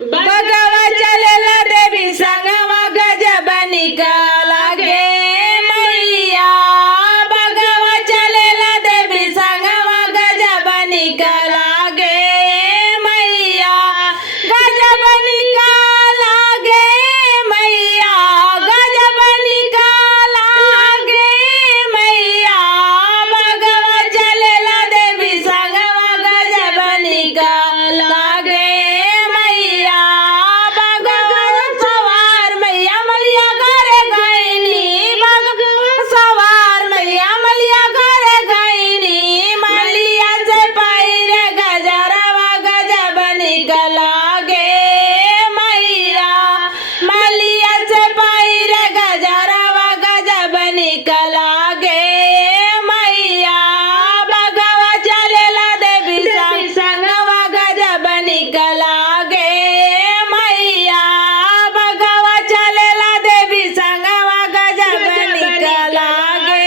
बगवा चलेला देवी संगवा गजब निकला गे मैया। बगवा चलेला देवी संगवा गजब निकला गे मैया। गजब निकला गे मैया। गजब निकला गे मैया। बगवा चलेला देवी संगवा गजब निकला गे मैया। बगवा सवार मैया मलिया घरे गईनी। बगवा सवार मैया मलिया घरे गईनी। मलिया से पैरे गजरवा गजब निकला गे मैया। मलिया से पैरे गजरवा गजब निकला गे मैया। बगवा चलेला देवी संगवा गजब निकला गे मैया। बगवा चलेला देवी संगवा गजब निकला गे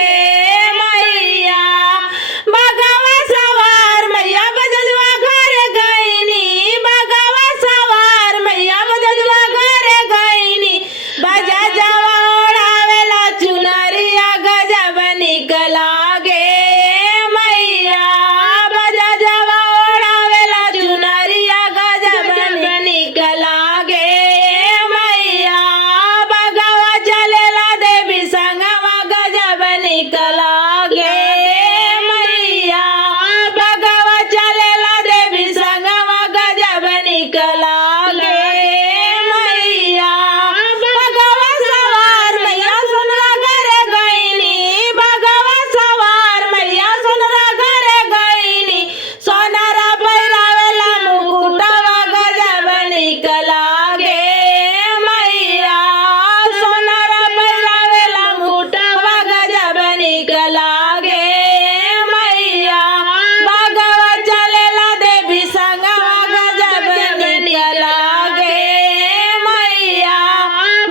मैया। बगवा सवार मैया बजजवा घरे गईनी। बगवा सवार मैया बजजवा घरे गईनी। बजजवा ओढ़ावेला चुनरिया गजब निकला गे मैया। बजजवा ओढ़ावेला चुनरिया गजब निकला गे मैया। बगवा चलेला देवी संगवा गजब निकला गे मैया। बगवा चलेला देवी संगवा गजब निकला गे मैया। बगवा सवार मैया सोनरा घरे गईनी। बगवा सवार मैया सोनरा घरे गईनी। सोनरा पहिरावेला मुकुटवा गजब निकला गे मैया। सोनरा पहिरावेला मुकुटवा गजब निकला गे मैया। बगवा चलेला देवी संगवा गजब निकला गे मैया।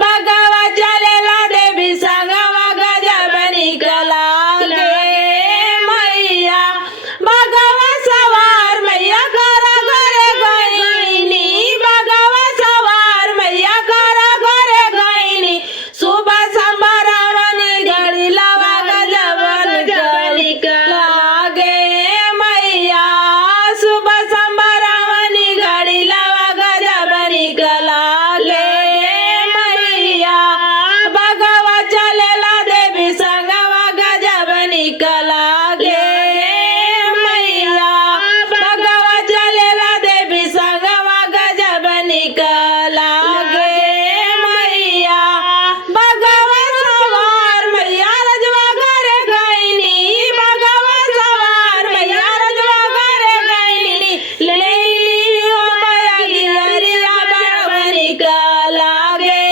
बगवा चलेला देवी संगवा गजब निकला गे मैया। बगवा सवार मैया घरा घरे गईनी। बगवा सवार मैया घरा घरे गईनी। सुबह संबरावनी घड़ी लवा गजब निकला गे मैया। सुबह संबरावनी घड़ी लवा गजब निकला गे मैया। बगवा चलेला देवी संगवा गजब निकला गे मैया। बगवा चलेला देवी संगवा गजब निकला गे मैया। बगवा सवार मैया रजवा घरे गईनी। बगवा सवार मैया रजवा घरे गईनी। लेली ओ मैया गिरिया बगवा निकला गे